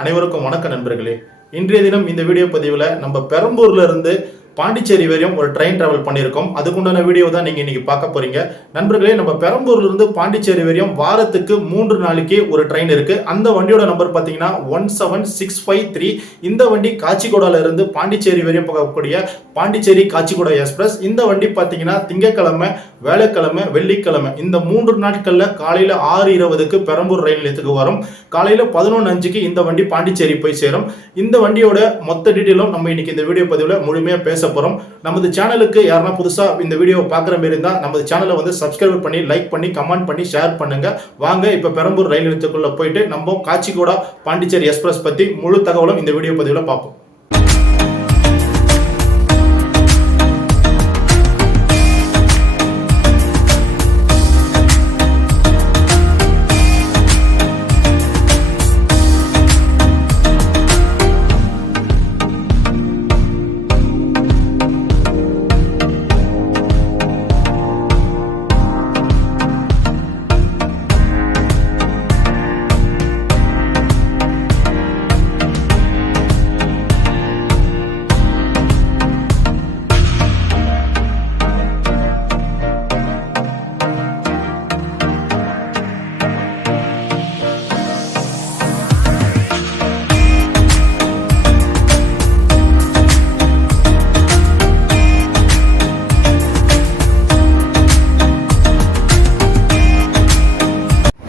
அனைவருக்கும் வணக்கம் நண்பர்களே. இன்றைய தினம் இந்த வீடியோ பதிவில் நம்ம பெரம்பூர்ல இருந்து பாண்டிச்சேரி வரையும் ஒரு ட்ரெயின் டிராவல் பண்ணியிருக்கோம். அதுக்குண்டான வீடியோ தான் நீங்கள் இன்னைக்கு பார்க்க போறீங்க. நண்பர்களே, நம்ம பெரம்பூர்ல இருந்து பாண்டிச்சேரி வரையும் வாரத்துக்கு 3 நாளைக்கு ஒரு ட்ரெயின் இருக்கு. அந்த வண்டியோட நம்பர் பார்த்தீங்கன்னா 17653. இந்த வண்டி காச்சிகோடால இருந்து பாண்டிச்சேரி வரையும் போகக்கூடிய பாண்டிச்சேரி காச்சிகோடா எக்ஸ்பிரஸ். இந்த வண்டி பார்த்தீங்கன்னா திங்கட்கிழமை, வேலைக்கிழமை, வெள்ளிக்கிழமை இந்த 3 நாட்கள்ல காலையில 6:20க்கு பெரம்பூர் ரயில் நிலையத்துக்கு வரும். காலையில 11:05க்கு இந்த வண்டி பாண்டிச்சேரி போய் சேரும். இந்த வண்டியோட மொத்த டீட்டெயிலும் நம்ம இன்னைக்கு இந்த வீடியோ பதிவில் முழுமையாக பேச போறோம். நமது சேனலுக்கு யாரா புதுசா இந்த வீடியோ பார்க்குற மாதிரி இருந்தா நமது சேனலை வந்து சப்ஸ்கிரைப் பண்ணி, லைக் பண்ணி, கமெண்ட் பண்ணி, ஷேர் பண்ணுங்க. வாங்க இப்ப பெரம்பூர் ரயில் நிலையத்துக்குள்ள போயிட்டு நம்ம காச்சிகோடா பாண்டிச்சேரி எக்ஸ்பிரஸ் பத்தி முழு தகவலும் இந்த வீடியோ பதிவில் பார்ப்போம்.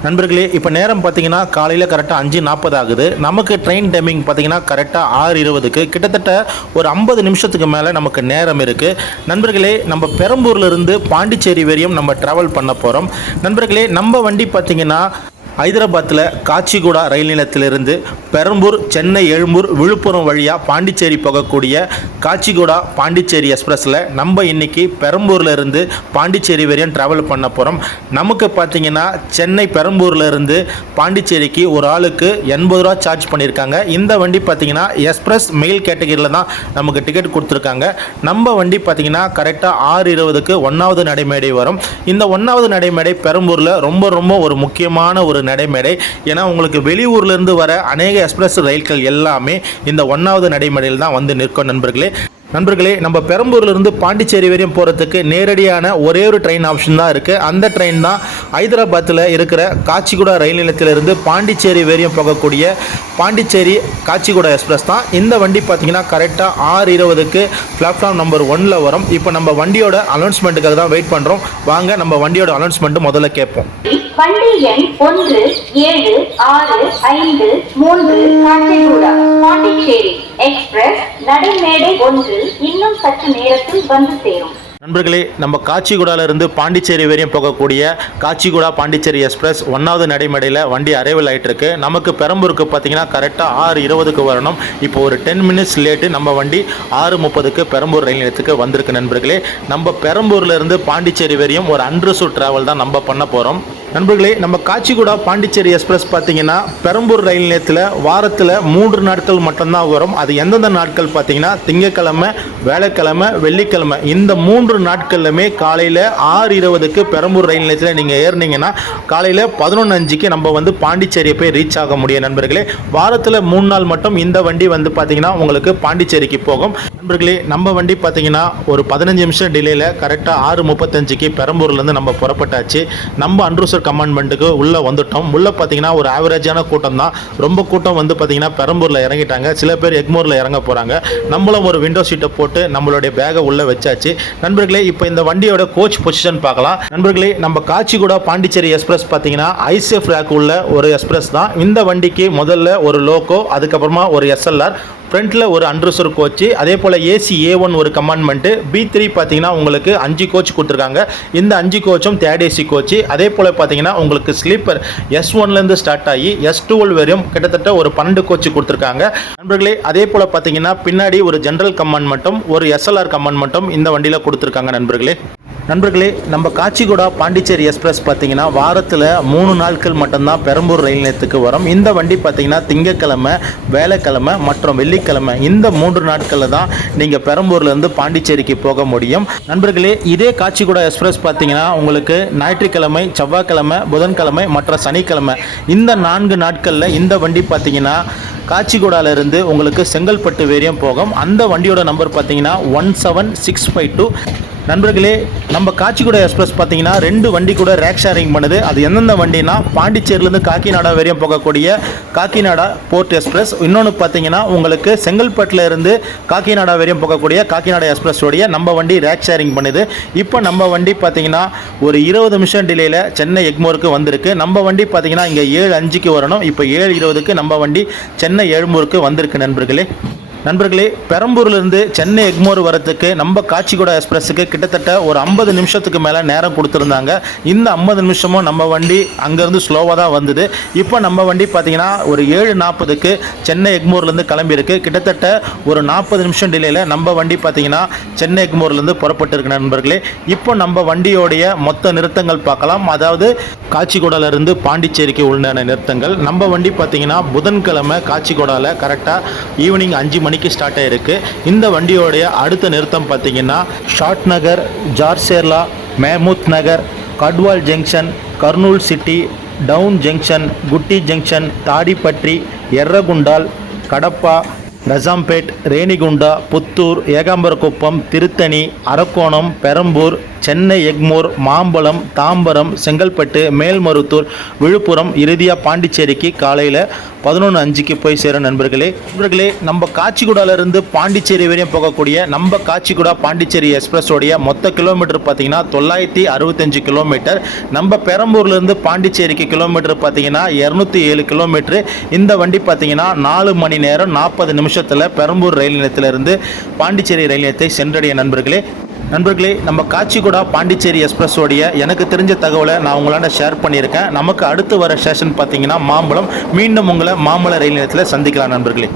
நண்பர்களே, இப்போ நேரம் பார்த்தீங்கன்னா காலையில் கரெக்டாக 5:40 ஆகுது. நமக்கு ட்ரெயின் டைமிங் பார்த்தீங்கன்னா கரெக்டாக 6:20க்கு, கிட்டத்தட்ட ஒரு 50 நிமிஷத்துக்கு மேலே நமக்கு நேரம் இருக்குது. நண்பர்களே, நம்ம பெரம்பூர்லேருந்து பாண்டிச்சேரி வரையும் நம்ம ட்ராவல் பண்ண போகிறோம். நண்பர்களே, நம்ம வண்டி பார்த்தீங்கன்னா ஹைதராபாத்தில் காச்சிகோடா ரயில் நிலையத்திலிருந்து பெரம்பூர், சென்னை, எழும்பூர், விழுப்புரம் வழியாக பாண்டிச்சேரி போகக்கூடிய காச்சிகோடா பாண்டிச்சேரி எக்ஸ்பிரஸில் நம்ம இன்னைக்கு பெரம்பூரில் இருந்து பாண்டிச்சேரி வரையும் ட்ராவல் பண்ண போகிறோம். நமக்கு பார்த்தீங்கன்னா சென்னை பெரம்பூரில் இருந்து பாண்டிச்சேரிக்கு ஒரு ஆளுக்கு 80 ரூபா சார்ஜ் பண்ணியிருக்காங்க. இந்த வண்டி பார்த்தீங்கன்னா எக்ஸ்பிரஸ் மெயில் கேட்டகரியில் தான் நமக்கு டிக்கெட் கொடுத்துருக்காங்க. நம்ம வண்டி பார்த்தீங்கன்னா கரெக்டாக 6:20க்கு 1வது நடைமேடை வரும். இந்த 1வது நடைமேடை பெரம்பூரில் ரொம்ப ஒரு முக்கியமான ஒரு நடைமேடை. ஏன்னா உங்களுக்கு வெளியூர்ல இருந்து வர அநேக எக்ஸ்பிரஸ் ரயில்கள் எல்லாமே இந்த 1வது நடைமேடையில் தான் வந்து நிற்கும். நண்பர்களே, நம்ம பெரம்பூர்ல இருந்து பாண்டிச்சேரி வரையும் போகிறதுக்கு நேரடியான ஒரே ஒரு ட்ரெயின் ஆப்ஷன் தான் இருக்குது. அந்த ட்ரெயின் தான் ஹைதராபாத்தில் இருக்கிற காச்சிகோடா ரயில் நிலையத்திலிருந்து பாண்டிச்சேரி வரையும் போகக்கூடிய பாண்டிச்சேரி காச்சிகோடா எக்ஸ்பிரஸ் தான். இந்த வண்டி பார்த்தீங்கன்னா கரெக்டாக 6:20க்கு பிளாட்ஃபார்ம் நம்பர் 1ல் வரும். இப்போ நம்ம வண்டியோட அனௌன்ஸ்மெண்ட்டுக்காக தான் வெயிட் பண்ணுறோம். வாங்க நம்ம வண்டியோட அனௌன்ஸ்மெண்ட்டு முதல்ல கேட்போம். வண்டி எண் 17653 காச்சிகோடா பாண்டிச்சேரி எக்ஸ்பிரஸ் நடைமேடை 1 இன்னும் சற்று நேரத்தில் வந்து சேரும். நண்பர்களே, நம்ம காச்சிகோடால இருந்து பாண்டிச்சேரி வரையும் போகக்கூடிய காச்சிகோடா பாண்டிச்சேரி எக்ஸ்பிரஸ் 1வது நடைமேடையில் வண்டி அரைவல் ஆகிட்டு இருக்கு. நமக்கு பெரம்பூருக்கு பார்த்தீங்கன்னா கரெக்டாக 6:20க்கு வரணும். இப்போ ஒரு 10 மினிட்ஸ் லேட்டு நம்ம வண்டி 6:30க்கு பெரம்பூர் ரயில் நிலையத்துக்கு வந்திருக்கு. நண்பர்களே, நம்ம பெரம்பூர்ல இருந்து பாண்டிச்சேரி வரையும் ஒரு அன்ரிசர்வ்ட் டிராவல் தான் நம்ம பண்ண போகிறோம். நண்பர்களே, நம்ம காச்சிகோடா பாண்டிச்சேரி எக்ஸ்பிரஸ் பார்த்தீங்கன்னா பெரம்பூர் ரயில் நிலையத்தில் வாரத்தில் 3 நாட்கள் மட்டும்தான் வரும். அது எந்தெந்த நாட்கள் பார்த்தீங்கன்னா திங்கட்கிழமை, வேலைக்கிழமை, வெள்ளிக்கிழமை இந்த 3 நாட்கள்லுமே காலையில் 6:20க்கு பெரம்பூர் ரயில் நிலையத்தில் நீங்கள் ஏறினீங்கன்னா காலையில் 11:05க்கு நம்ம வந்து பாண்டிச்சேரியை போய் ரீச் ஆக முடியும். நண்பர்களே, வாரத்தில் 3 நாள் மட்டும் இந்த வண்டி வந்து பார்த்தீங்கன்னா உங்களுக்கு பாண்டிச்சேரிக்கு போகும். நண்பர்களே, நம்ம வண்டி பார்த்தீங்கன்னா ஒரு 15 நிமிஷம் டிலேயில் கரெக்டாக 6:35க்கு பெரம்பூர்லேருந்து நம்ம புறப்பட்டாச்சு. நம்ம அன்ரூசர் கமாண்ட்மெண்ட்டுக்கு உள்ளே வந்துட்டோம். உள்ளே பார்த்தீங்கன்னா ஒரு ஆவரேஜான கூட்டம் தான். ரொம்ப கூட்டம் வந்து பார்த்தீங்கன்னா பெரம்பூரில் இறங்கிட்டாங்க. சில பேர் எக்மோரில் இறங்க போகிறாங்க. நம்மளும் ஒரு விண்டோ சீட்டை போட்டு நம்மளுடைய பேகை உள்ளே வச்சாச்சு. நண்பர்களே, இப்போ இந்த வண்டியோட கோச் பொசிஷன் பார்க்கலாம். நண்பர்களே, நம்ம காச்சிகோடா பாண்டிச்சேரி எக்ஸ்பிரஸ் பார்த்தீங்கன்னா ஐசேஃப் ரேக் உள்ள ஒரு எக்ஸ்பிரஸ் தான். இந்த வண்டிக்கு முதல்ல ஒரு லோகோ, அதுக்கப்புறமா ஒரு எஸ்எல்ஆர், ஃப்ரண்ட்டில் ஒரு அன்ரிசர்வ் கோச்சு, அதே போல் ஏசி A1 ஒரு கமாண்ட்மெண்ட்டு, B3 பார்த்தீங்கன்னா உங்களுக்கு 5 கோச் கொடுத்துருக்காங்க. இந்த 5 கோச்சும் தேர்ட் ஏசி கோச்சு. அதே போல் பார்த்தீங்கன்னா உங்களுக்கு ஸ்லீப்பர் S1லேருந்து ஸ்டார்ட் ஆகி S12 வரையும் கிட்டத்தட்ட ஒரு 12 கோச்சு கொடுத்துருக்காங்க. நண்பர்களே, அதே போல் பார்த்தீங்கன்னா பின்னாடி ஒரு ஜென்ரல் கமாண்ட்மெண்ட்டும் ஒரு SLR கமாண்ட்மெண்ட்டும் இந்த வண்டியில் கொடுத்துருக்காங்க. நண்பர்களே, நம்ம காச்சிகோடா பாண்டிச்சேரி எக்ஸ்பிரஸ் பார்த்தீங்கன்னா வாரத்தில் 3 நாட்கள் மட்டும்தான் பெரம்பூர் ரயில் நிலையத்துக்கு வரும். இந்த வண்டி பார்த்தீங்கன்னா திங்கட்கிழமை, வேலைக்கிழமை மற்றும் வெள்ளிக்கிழமை இந்த 3 நாட்களில் தான் நீங்கள் பெரம்பூர்லேருந்து பாண்டிச்சேரிக்கு போக முடியும். நண்பர்களே, இதே காச்சிகோடா எக்ஸ்பிரஸ் பார்த்தீங்கன்னா உங்களுக்கு ஞாயிற்றுக்கிழமை, செவ்வாய்க்கிழமை, புதன்கிழமை மற்றும் சனிக்கிழமை இந்த 4 நாட்களில் இந்த வண்டி பார்த்தீங்கன்னா காச்சிகுடாலேருந்து உங்களுக்கு செங்கல்பட்டு வேரியம் போகும். அந்த வண்டியோட நம்பர் பார்த்தீங்கன்னா 17652. நண்பர்களே, நம்ம காச்சிகுடா எக்ஸ்பிரஸ் பார்த்தீங்கன்னா 2 வண்டி கூட ரேக் ஷேரிங் பண்ணுது. அது எந்தெந்த வண்டினா பாண்டிச்சேரியிலேருந்து காக்கிநாடா வரையும் போகக்கூடிய காக்கிநாடா போர்ட் எக்ஸ்பிரஸ். இன்னொன்று பார்த்தீங்கன்னா உங்களுக்கு செங்கல்பட்டில் இருந்து காக்கிநாடா வரையும் போகக்கூடிய காக்கிநாடா எக்ஸ்பிரஸ் உடைய நம்ம வண்டி ரேக் ஷேரிங் பண்ணுது. இப்போ நம்ம வண்டி பார்த்தீங்கன்னா ஒரு 20 நிமிஷம் டிலேயில் சென்னை எக்மோருக்கு வந்திருக்கு. நம்ம வண்டி பார்த்தீங்கன்னா இங்கே 7:05க்கு வரணும். இப்போ 7:20க்கு நம்ம வண்டி சென்னை எழும்பூருக்கு வந்திருக்கு நண்பர்களே, பெரம்பூர்லேருந்து சென்னை எக்மோர் வரத்துக்கு நம்ம காச்சிகுடா எக்ஸ்பிரஸுக்கு கிட்டத்தட்ட ஒரு 50 நிமிஷத்துக்கு மேலே நேரம் கொடுத்துருந்தாங்க. இந்த 50 நிமிஷமும் நம்ம வண்டி அங்கேருந்து ஸ்லோவாக தான் வந்தது. இப்போ நம்ம வண்டி பார்த்திங்கன்னா ஒரு 7:40க்கு சென்னை எக்மோர்லேருந்து கிளம்பியிருக்கு. கிட்டத்தட்ட ஒரு 40 நிமிஷம் டிலேயில் நம்ம வண்டி பார்த்திங்கன்னா சென்னை எக்மோர்லேருந்து புறப்பட்டுருக்கு நண்பர்களே. இப்போ நம்ம வண்டியோடைய மொத்த நிறுத்தங்கள் பார்க்கலாம். அதாவது காச்சிகுடாலேருந்து பாண்டிச்சேரிக்கு உண்டான நிறுத்தங்கள். நம்ம வண்டி பார்த்திங்கன்னா புதன்கிழமை காச்சிகுடாவில் கரெக்டாக ஈவினிங் 5 மணிக்கு ஸ்டார்ட் ஆகிருக்கு. இந்த வண்டியோடைய அடுத்த நிறுத்தம் பார்த்தீங்கன்னா Shadnagar, Jadcherla, Mahbubnagar, Gadwal junction, Kurnool city, town junction, Gooty junction, Tadipatri, Yerraguntla, Kadapa, Rajampet, Renigunta, Puttur, Ekambarakuppam, Tiruttani, Arakkonam, Perambur, Chennai Egmore, Mambalam, Tambaram, Chengalpattu, Melmaruvathur, Villupuram, இறுதியாக பாண்டிச்சேரிக்கு காலையில் 11:05க்கு போய் சேரும் நண்பர்களே. நம்ம காச்சிகுடாலேருந்து பாண்டிச்சேரி வரையும் போகக்கூடிய நம்ம காச்சிகுடா பாண்டிச்சேரி எக்ஸ்பிரஸோடைய மொத்த கிலோமீட்டர் பார்த்தீங்கன்னா 965 கிலோமீட்டர். நம்ம பெரம்பூர்லேருந்து பாண்டிச்சேரிக்கு கிலோமீட்டர் பார்த்தீங்கன்னா 207 கிலோமீட்டர். இந்த வண்டி பார்த்தீங்கன்னா 4 மணி நேரம் 40 நிமிஷத்தில் பெரம்பூர் ரயில் நிலையத்திலிருந்து பாண்டிச்சேரி ரயில் நிலையத்தை சென்றடைய நண்பர்களே, நம்ம காச்சிகுடா பாண்டிச்சேரி எக்ஸ்பிரஸோடைய எனக்கு தெரிஞ்ச தகவலை நான் உங்களால் ஷேர் பண்ணியிருக்கேன். நமக்கு அடுத்து வர ஸ்டேஷன் பார்த்தீங்கன்னா மாம்பலம். மீண்டும் உங்களை மாம்பலம் ரயில் நிலையத்தில் சந்திக்கலாம் நண்பர்களே.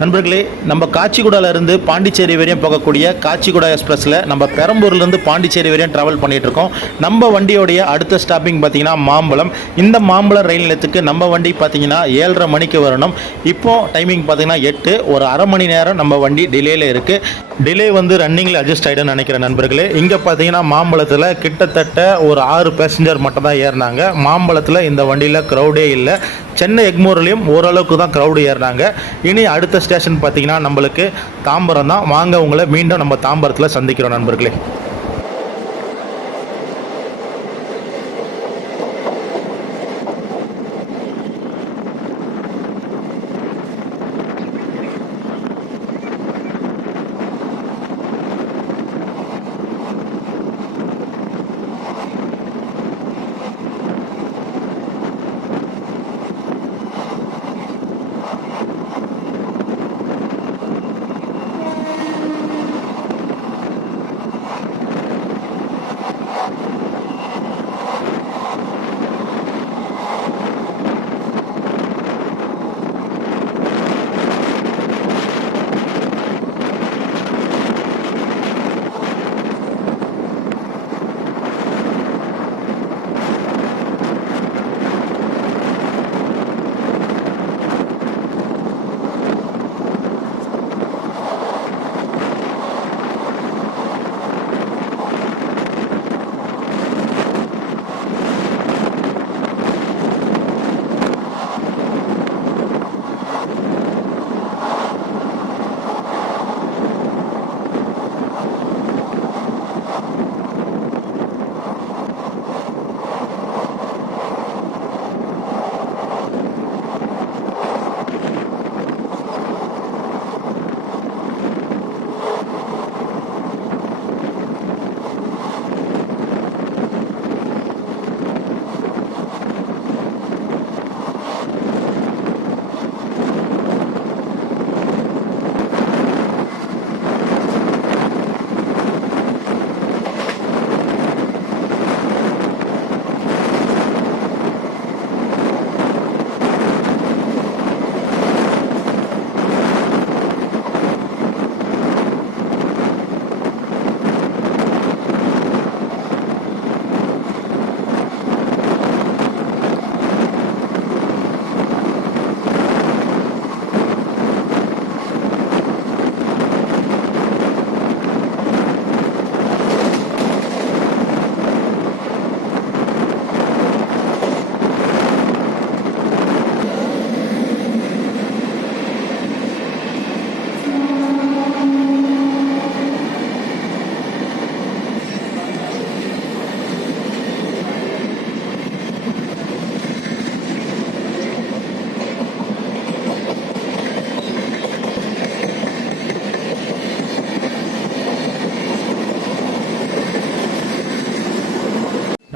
நண்பர்களே, நம்ம காச்சிகுடாலேருந்து பாண்டிச்சேரி வரையும் போகக்கூடிய காச்சிகுடா எக்ஸ்பிரஸில் நம்ம பெரம்பூர்லேருந்து பாண்டிச்சேரி வரையும் ட்ராவல் பண்ணிகிட்டு இருக்கோம். நம்ம வண்டியோடைய அடுத்த ஸ்டாப்பிங் பார்த்திங்கன்னா மாம்பலம். இந்த மாம்பலம் ரயில் நிலையத்துக்கு நம்ம வண்டி பார்த்திங்கன்னா 7:30 மணிக்கு வரணும். இப்போது டைமிங் பார்த்திங்கன்னா 8. ஒரு அரை மணி நேரம் நம்ம வண்டி டிலேயில் இருக்குது. டிலே ரன்னிங்கில் அட்ஜஸ்ட் ஆகிடுன்னு நினைக்கிறேன் நண்பர்களே. இங்கே பார்த்திங்கன்னா மாம்பலத்தில் கிட்டத்தட்ட ஒரு 6 பேசஞ்சர் மட்டும் தான் ஏறினாங்க. மாம்பலத்தில் இந்த வண்டியில் க்ரௌடே இல்லை. சென்னை எக்மோர்லேயும் ஓரளவுக்கு தான் க்ரௌடு ஏறினாங்க. இனி அடுத்த ஸ்டேஷன் பார்த்திங்கன்னா நம்மளுக்கு தாம்பரம் தான். வாங்க உங்களை மீண்டும் நம்ம தாம்பரத்தில் சந்திக்கிறோம் நண்பர்களே.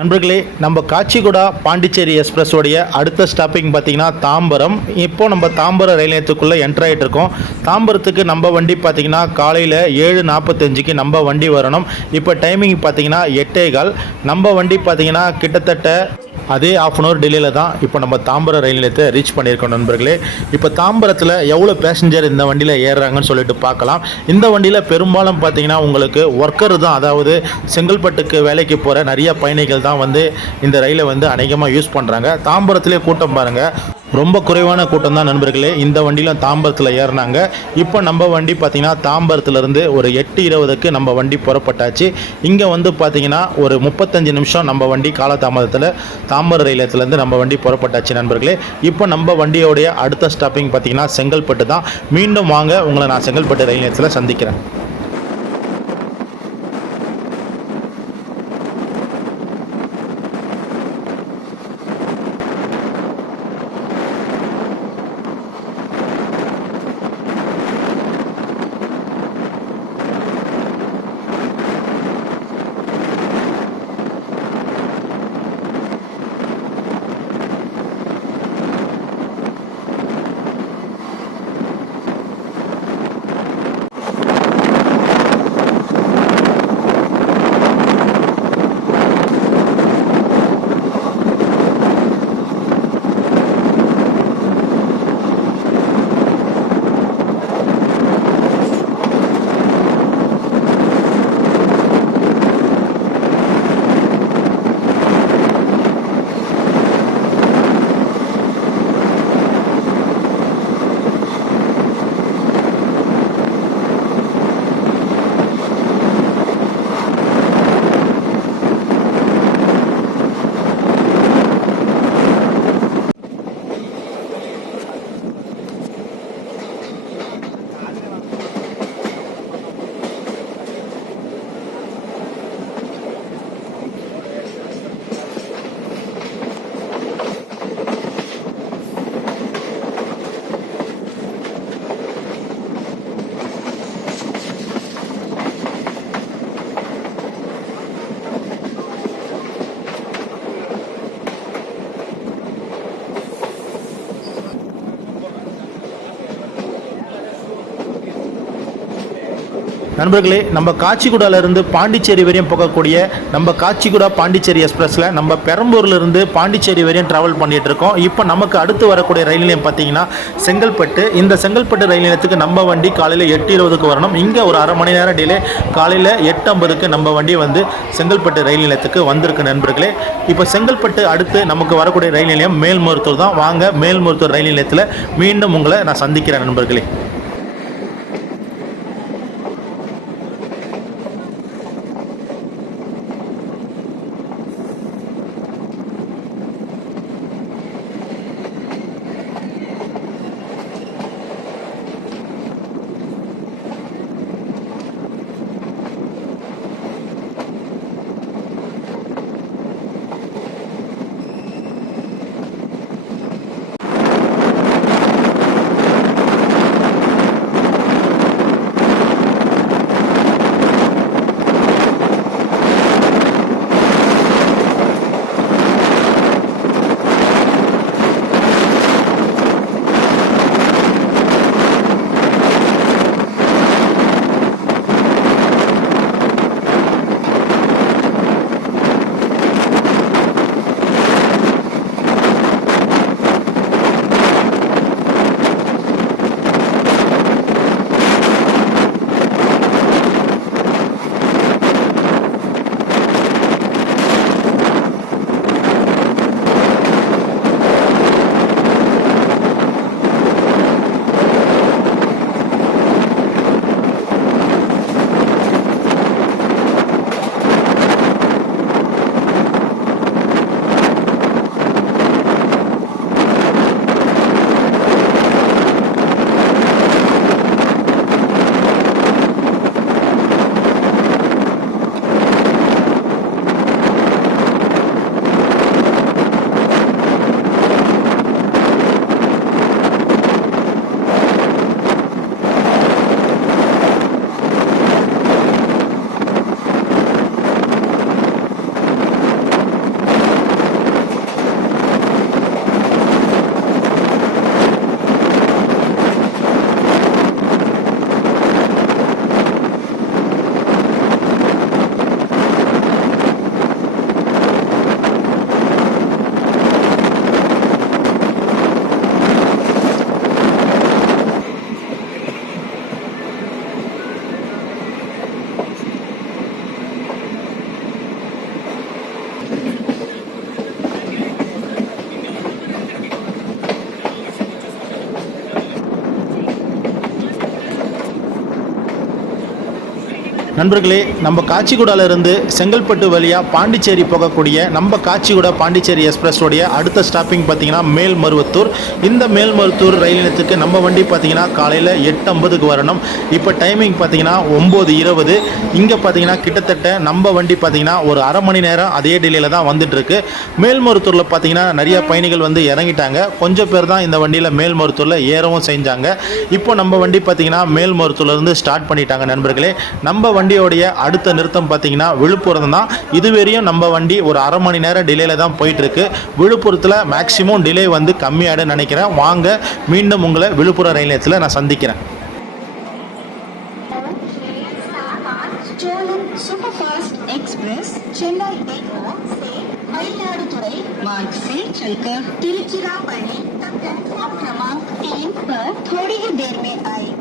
நண்பர்களே, நம்ம காச்சிகுடா பாண்டிச்சேரி எக்ஸ்பிரஸோடைய அடுத்த ஸ்டாப்பிங் பார்த்தீங்கன்னா தாம்பரம். இப்போ நம்ம தாம்பரம் ரயில் நிலையத்துக்குள்ளே என்ட்ரு ஆகிட்டு இருக்கோம். தாம்பரத்துக்கு நம்ம வண்டி பார்த்தீங்கன்னா காலையில் 7:45க்கு நம்ம வண்டி வரணும். இப்போ டைமிங் பார்த்தீங்கன்னா 8:15. நம்ம வண்டி பார்த்தீங்கன்னா கிட்டத்தட்ட அதே ½ அன் ஹவர் டிலேயில் தான் இப்போ நம்ம தாம்பரம் ரயில் நிலையத்தை ரீச் பண்ணியிருக்கோம் நண்பர்களே. இப்போ தாம்பரத்தில் எவ்வளோ பேசஞ்சர் இந்த வண்டியில் ஏறுறாங்கன்னு சொல்லிட்டு பார்க்கலாம். இந்த வண்டியில் பெரும்பாலும் பார்த்தீங்கன்னா உங்களுக்கு ஒர்க்கர் தான், அதாவது செங்கல்பட்டுக்கு வேலைக்கு போகிற நிறைய பயணிகள் தான் வந்து இந்த ரயிலை வந்து அநேகமாக யூஸ் பண்ணுறாங்க. தாம்பரத்திலே கூட்டம் பாருங்கள், ரொம்ப குறைவான கூட்டம் தான் நண்பர்களே இந்த வண்டியில் தாம்பரத்தில் ஏறினாங்க. இப்போ நம்ம வண்டி பார்த்திங்கன்னா தாம்பரத்துலேருந்து ஒரு 8:20க்கு நம்ம வண்டி புறப்பட்டாச்சு. இங்கே வந்து பார்த்திங்கன்னா ஒரு 35 நிமிஷம் நம்ம வண்டி காலதாமதத்தில் தாம்பரம் ரயில் நிலையத்துலேருந்து நம்ம வண்டி புறப்பட்டாச்சு நண்பர்களே. இப்போ நம்ம வண்டியோடைய அடுத்த ஸ்டாப்பிங் பார்த்திங்கன்னா செங்கல்பட்டு தான். மீண்டும் வாங்க, உங்களை நான் செங்கல்பட்டு ரயில் நிலையத்தில் சந்திக்கிறேன். நண்பர்களே, நம்ம காச்சிகுடாலேருந்து பாண்டிச்சேரி வரையும் போகக்கூடிய நம்ம காச்சிகுடா பாண்டிச்சேரி எக்ஸ்பிரஸில் நம்ம பெரம்பூர்லேருந்து பாண்டிச்சேரி வரையும் ட்ராவல் பண்ணிகிட்டு இருக்கோம். இப்போ நமக்கு அடுத்து வரக்கூடிய ரயில் நிலையம் பார்த்தீங்கன்னா செங்கல்பட்டு. இந்த செங்கல்பட்டு ரயில் நிலையத்துக்கு நம்ம வண்டி காலையில் 8:20க்கு வரணும். இங்கே ஒரு அரை மணி நேரம் டிலே. காலையில் 8:50க்கு நம்ம வண்டி வந்து செங்கல்பட்டு ரயில் நிலையத்துக்கு வந்திருக்கு நண்பர்களே. இப்போ செங்கல்பட்டு அடுத்து நமக்கு வரக்கூடிய ரயில் நிலையம் மேல்மருத்தூர் தான். வாங்க, மேல்மருத்தூர் ரயில் நிலையத்தில் மீண்டும் உங்களை நான் சந்திக்கிறேன் நண்பர்களே. நண்பர்களே, நம்ம காச்சிகுடால இருந்து செங்கல்பட்டு வழியாக பாண்டிச்சேரி போகக்கூடிய நம்ம காச்சிகுடா பாண்டிச்சேரி எக்ஸ்பிரஸோடைய அடுத்த ஸ்டாப்பிங் பார்த்தீங்கன்னா மேல்மருவத்தூர். இந்த மேல்மருவத்தூர் ரயில் நிலையத்துக்கு நம்ம வண்டி பார்த்தீங்கன்னா காலையில் 8:50க்கு வரணும். இப்போ டைமிங் பார்த்தீங்கன்னா 9:20. இங்கே பார்த்தீங்கன்னா கிட்டத்தட்ட நம்ம வண்டி பார்த்தீங்கன்னா ஒரு அரை மணி நேரம் அதே டிலேயில் தான் வந்துட்டுருக்கு. மேல்மருவத்தூரில் பார்த்தீங்கன்னா நிறைய பயணிகள் வந்து இறங்கிட்டாங்க. கொஞ்சம் பேர் தான் இந்த வண்டியில் மேல்மருவத்தூரில் ஏறவும் செஞ்சாங்க. இப்போ நம்ம வண்டி பார்த்தீங்கன்னா மேல்மருவத்தூர்லேருந்து ஸ்டார்ட் பண்ணிட்டாங்க. நண்பர்களே, நம்ம வண்டியோடைய அடுத்த நிறுத்தம் பார்த்தீங்கன்னா விழுப்புரம் தான். இதுவரையும் நம்ம வண்டி ஒரு அரை மணி நேரம் டிலேல தான் போயிட்டுருக்கு. விழுப்புரத்தில் மேக்ஸிமம் டிலே வந்து கம்மியாகிடுன்னு நினைக்கிறேன். வாங்க, மீண்டும் உங்களை விழுப்புரம் ரயில் நிலையத்தில் நான் சந்திக்கிறேன். चोलन सुपरफास्ट एक्सप्रेस चेन्नई एगमोर से मयिलादुतुरै मार्ग से चलकर तिरुचिरापल्ली तक प्लेटफॉर्म क्रमांक 3 पर थोड़ी ही देर में आएगी.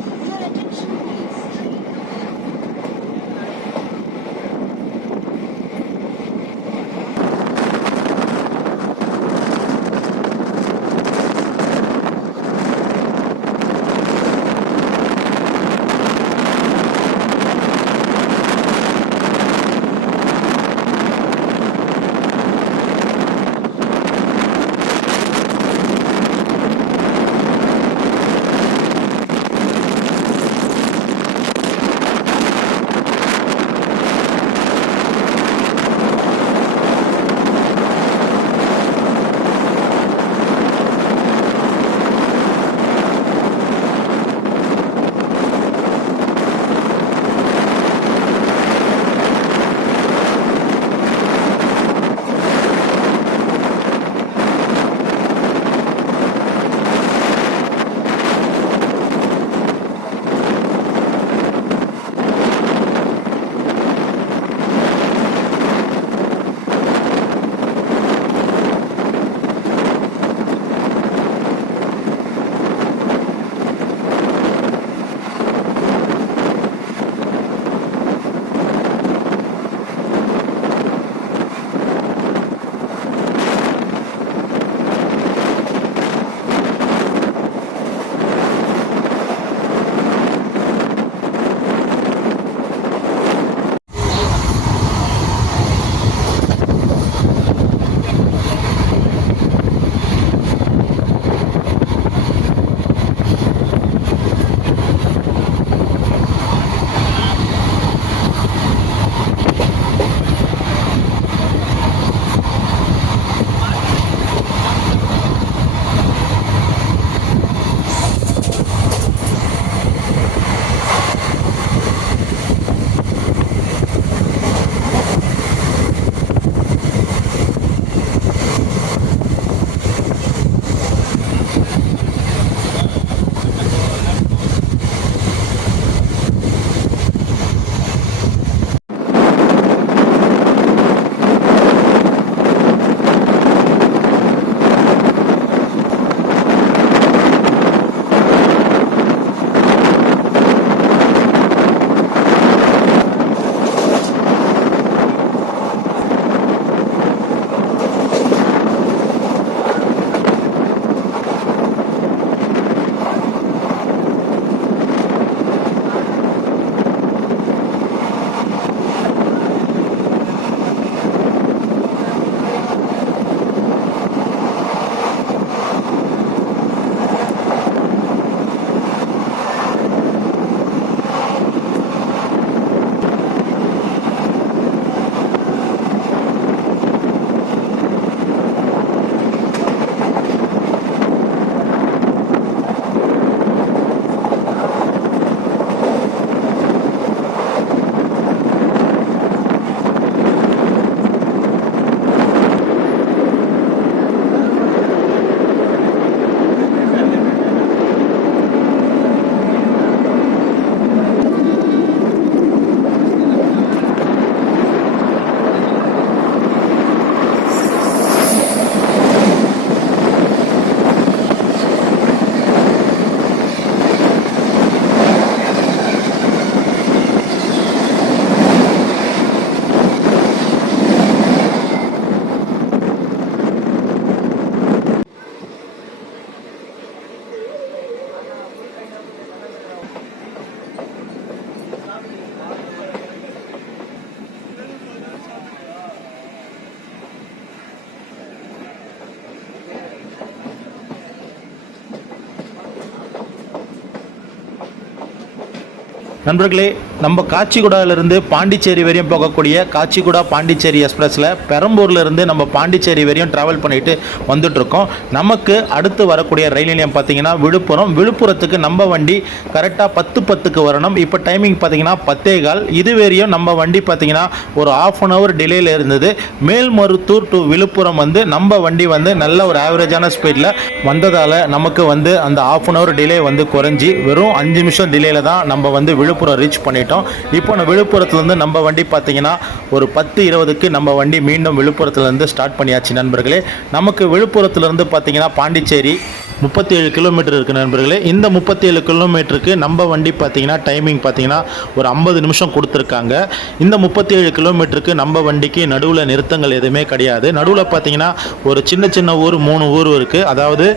நண்பர்களே, நம்ம காச்சிகுடாவிலிருந்து பாண்டிச்சேரி வரையும் போகக்கூடிய காச்சிகுடா பாண்டிச்சேரி எக்ஸ்பிரஸில் பெரம்பூர்லேருந்து நம்ம பாண்டிச்சேரி வரையும் ட்ராவல் பண்ணிட்டு வந்துட்டுருக்கோம். நமக்கு அடுத்து வரக்கூடிய ரயில் நிலையம் பார்த்தீங்கன்னா விழுப்புரத்துக்கு நம்ம வண்டி கரெக்டாக 10:10க்கு வரணும். இப்போ டைமிங் பார்த்தீங்கன்னா 10:15. இது வரையும் நம்ம வண்டி பார்த்தீங்கன்னா ஒரு ½ அன் ஹவர் டிலேயில் இருந்தது. மேல்மருத்தூர் டு விழுப்புரம் நம்ம வண்டி நல்ல ஒரு ஆவரேஜான ஸ்பீடில் வந்ததால் நமக்கு அந்த ½ அன் ஹவர் டிலே குறைஞ்சி வெறும் 5 நிமிஷம் டிலேயில் தான் நம்ம விழுப்புரம் ரீச் பண்ணிட்டோம். இப்போ விழுப்புரத்துலேருந்து நம்ம வண்டி பார்த்தீங்கன்னா ஒரு 10:20க்கு நம்ம வண்டி மீண்டும் விழுப்புரத்துலேருந்து ஸ்டார்ட் பண்ணியாச்சு நண்பர்களே. நமக்கு விழுப்புரத்துலேருந்து பார்த்தீங்கன்னா பாண்டிச்சேரி 37 கிலோமீட்டர் இருக்குது நண்பர்களே. இந்த 37 கிலோமீட்டருக்கு நம்ம வண்டி பார்த்தீங்கன்னா டைமிங் பார்த்தீங்கன்னா ஒரு 50 நிமிஷம் கொடுத்துருக்காங்க. இந்த 37 கிலோமீட்டருக்கு நம்ம வண்டிக்கு நடுவில் நிறுத்தங்கள் எதுவுமே கிடையாது. நடுவில் பார்த்தீங்கன்னா ஒரு சின்ன ஊர் 3 ஊர் இருக்குது. அதாவது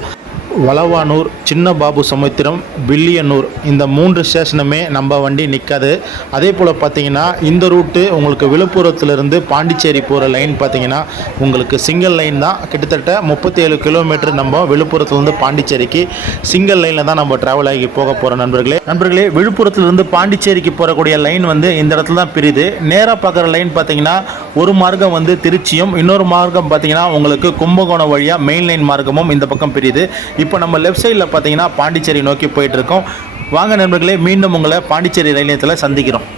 வளவானூர், சின்ன பாபு சமுத்திரம், வில்லியனூர், இந்த 3 ஸ்டேஷனுமே நம்ம வண்டி நிற்காது. அதே போல் பார்த்தீங்கன்னா இந்த ரூட்டு உங்களுக்கு விழுப்புரத்துலேருந்து பாண்டிச்சேரி போகிற லைன் பார்த்தீங்கன்னா உங்களுக்கு சிங்கிள் லைன் தான். கிட்டத்தட்ட 37 கிலோமீட்டர் நம்ம விழுப்புரத்துலேருந்து பாண்டிச்சேரிக்கு சிங்கிள் லைனில் தான் நம்ம ட்ராவல் ஆகி போக போகிறோம் நண்பர்களே. விழுப்புரத்துலேருந்து பாண்டிச்சேரிக்கு போகக்கூடிய லைன் இந்த இடத்துல தான் பிரியுது. நேராக பார்க்குற லைன் பார்த்தீங்கன்னா ஒரு மார்க்கம் திருச்சியும், இன்னொரு மார்க்கம் பார்த்தீங்கன்னா உங்களுக்கு கும்பகோணம் வழியாக மெயின் லைன் மார்க்கமும் இந்த பக்கம் பிரியுது. இப்போ நம்ம லெஃப்ட் சைடில் பார்த்தீங்கன்னா பாண்டிச்சேரி நோக்கி போயிட்டு இருக்கோம். வாங்க நண்பர்களே, மீண்டும் உங்களை பாண்டிச்சேரி ரயில் நிலையத்தில் சந்திக்கிறோம்.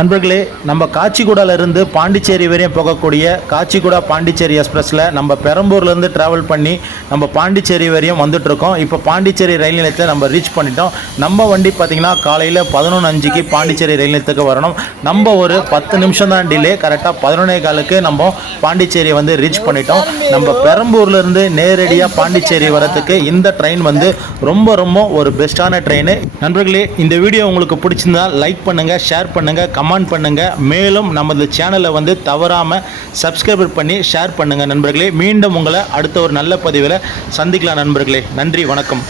நண்பர்களே, நம்ம காச்சிகுடாவிலிருந்து பாண்டிச்சேரி வரையும் போகக்கூடிய காச்சிகுடா பாண்டிச்சேரி எக்ஸ்பிரஸில் நம்ம பெரம்பூர்லேருந்து ட்ராவல் பண்ணி நம்ம பாண்டிச்சேரி வரையும் வந்துட்டுருக்கோம். இப்போ பாண்டிச்சேரி ரயில் நிலையத்தை நம்ம ரீச் பண்ணிட்டோம். நம்ம வண்டி பார்த்திங்கன்னா காலையில் 11:05க்கு பாண்டிச்சேரி ரயில் நிலையத்துக்கு வரணும். நம்ம ஒரு 10 நிமிஷம் தான் டிலே. கரெக்டாக 11:15க்கு நம்ம பாண்டிச்சேரி ரீச் பண்ணிட்டோம். நம்ம பெரம்பூர்லேருந்து நேரடியாக பாண்டிச்சேரி வரத்துக்கு இந்த ட்ரெயின் ரொம்ப ஒரு பெஸ்ட்டான ட்ரெயின். நண்பர்களே, இந்த வீடியோ உங்களுக்கு பிடிச்சிருந்தா லைக் பண்ணுங்கள், ஷேர் பண்ணுங்கள், கமெண்ட் பண்ணுங்கள். மேலும் நமது சேனலை தவறாமல் சப்ஸ்கிரைப் பண்ணி ஷேர் பண்ணுங்கள் நண்பர்களே. மீண்டும் உங்களை அடுத்த ஒரு நல்ல பதிவில் சந்திக்கலாம் நண்பர்களே. நன்றி, வணக்கம்.